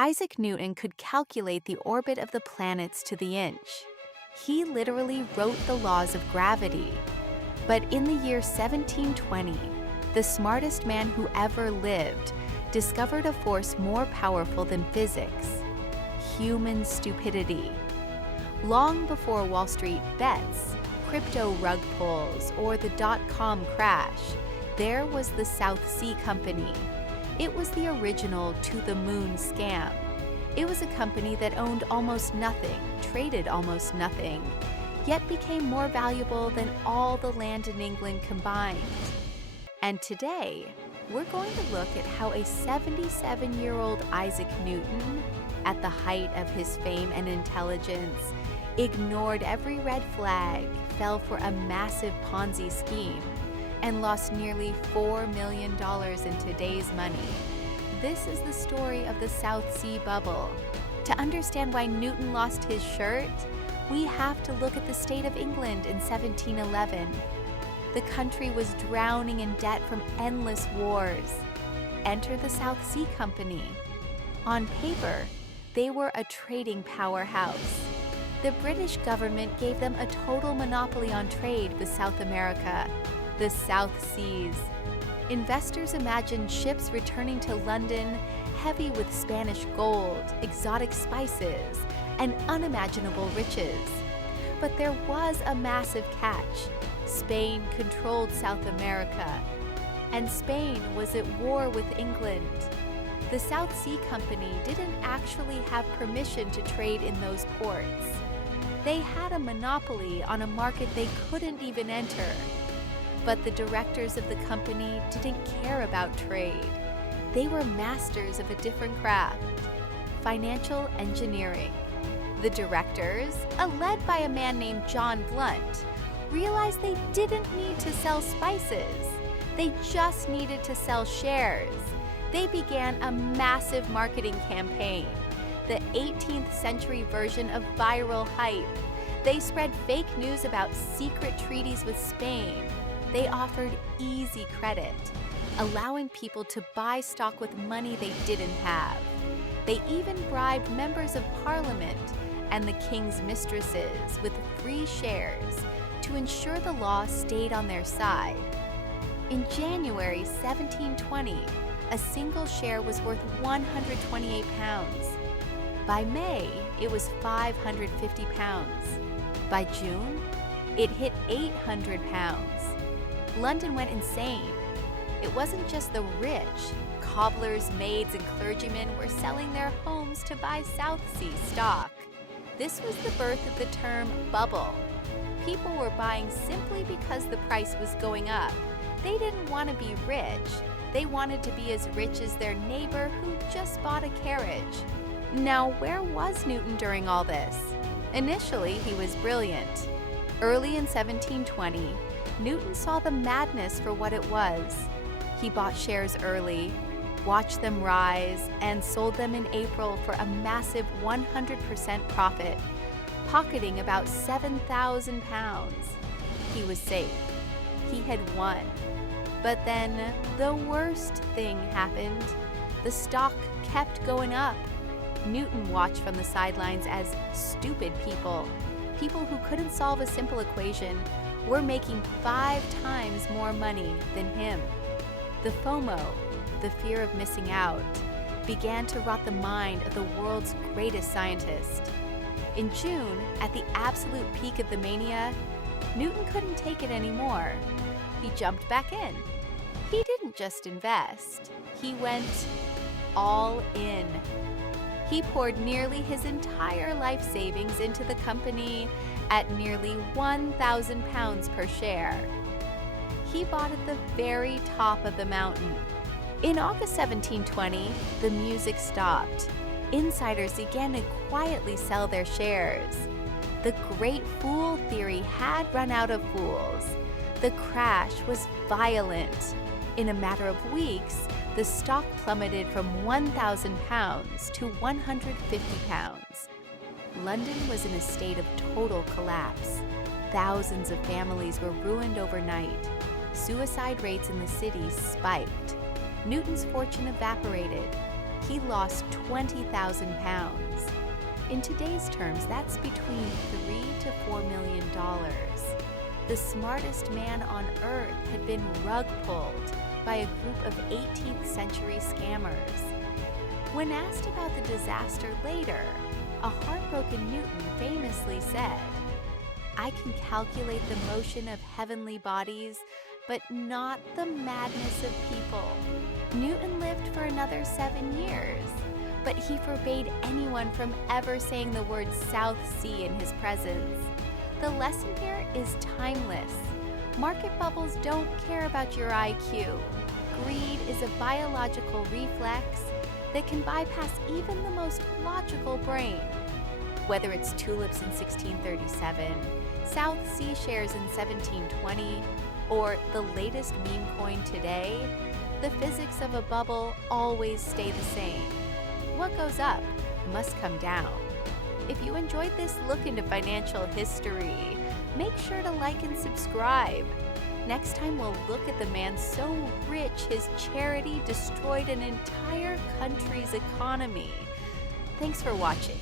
Isaac Newton could calculate the orbit of the planets to the inch. He literally wrote the laws of gravity. But in the year 1720, the smartest man who ever lived discovered a force more powerful than physics: human stupidity. Long before Wall Street bets, crypto rug pulls, or the dot-com crash, there was the South Sea Company. It was the original to-the-moon scam. It was a company that owned almost nothing, traded almost nothing, yet became more valuable than all the land in England combined. And today, we're going to look at how a 77-year-old Isaac Newton, at the height of his fame and intelligence, ignored every red flag, fell for a massive Ponzi scheme, and lost nearly $4 million in today's money. This is the story of the South Sea Bubble. To understand why Newton lost his shirt, we have to look at the state of England in 1711. The country was drowning in debt from endless wars. Enter the South Sea Company. On paper, they were a trading powerhouse. The British government gave them a total monopoly on trade with South America, the South Seas. Investors imagined ships returning to London heavy with Spanish gold, exotic spices, and unimaginable riches. But there was a massive catch. Spain controlled South America, and Spain was at war with England. The South Sea Company didn't actually have permission to trade in those ports. They had a monopoly on a market they couldn't even enter. But the directors of the company didn't care about trade. They were masters of a different craft: financial engineering. The directors, led by a man named John Blunt, realized they didn't need to sell spices. They just needed to sell shares. They began a massive marketing campaign, the 18th century version of viral hype. They spread fake news about secret treaties with Spain. They offered easy credit, allowing people to buy stock with money they didn't have. They even bribed members of parliament and the king's mistresses with free shares to ensure the law stayed on their side. In January 1720, a single share was worth £128. By May, it was £550. By June, it hit £800. London went insane. It wasn't just the rich. Cobblers, maids, and clergymen were selling their homes to buy South Sea stock. This was the birth of the term bubble. People were buying simply because the price was going up. They didn't want to be rich. They wanted to be as rich as their neighbor who just bought a carriage. Now, where was Newton during all this? Initially, he was brilliant. Early in 1720, Newton saw the madness for what it was. He bought shares early, watched them rise, and sold them in April for a massive 100% profit, pocketing about £7,000. He was safe. He had won. But then the worst thing happened. The stock kept going up. Newton watched from the sidelines as stupid people who couldn't solve a simple equation, were making 5 times more money than him. The FOMO, the fear of missing out, began to rot the mind of the world's greatest scientist. In June, at the absolute peak of the mania, Newton couldn't take it anymore. He jumped back in. He didn't just invest, he went all in. He poured nearly his entire life savings into the company at nearly £1,000 per share. He bought at the very top of the mountain. In August 1720, the music stopped. Insiders began to quietly sell their shares. The great fool theory had run out of fools. The crash was violent. In a matter of weeks, the stock plummeted from £1,000 to £150. London was in a state of total collapse. Thousands of families were ruined overnight. Suicide rates in the city spiked. Newton's fortune evaporated. he lost 20,000 pounds. In today's terms, that's between $3 to $4 million. The smartest man on Earth had been rug pulled by a group of 18th century scammers. When asked about the disaster later, a heartbroken Newton famously said, "I can calculate the motion of heavenly bodies, but not the madness of people." Newton lived for another 7 years, but he forbade anyone from ever saying the word South Sea in his presence. The lesson here is timeless. Market bubbles don't care about your IQ. Greed is a biological reflex that can bypass even the most logical brain. Whether it's tulips in 1637, South Sea shares in 1720, or the latest meme coin today, the physics of a bubble always stay the same. What goes up must come down. If you enjoyed this look into financial history, make sure to like and subscribe. Next time we'll look at the man so rich his charity destroyed an entire country's economy. Thanks for watching.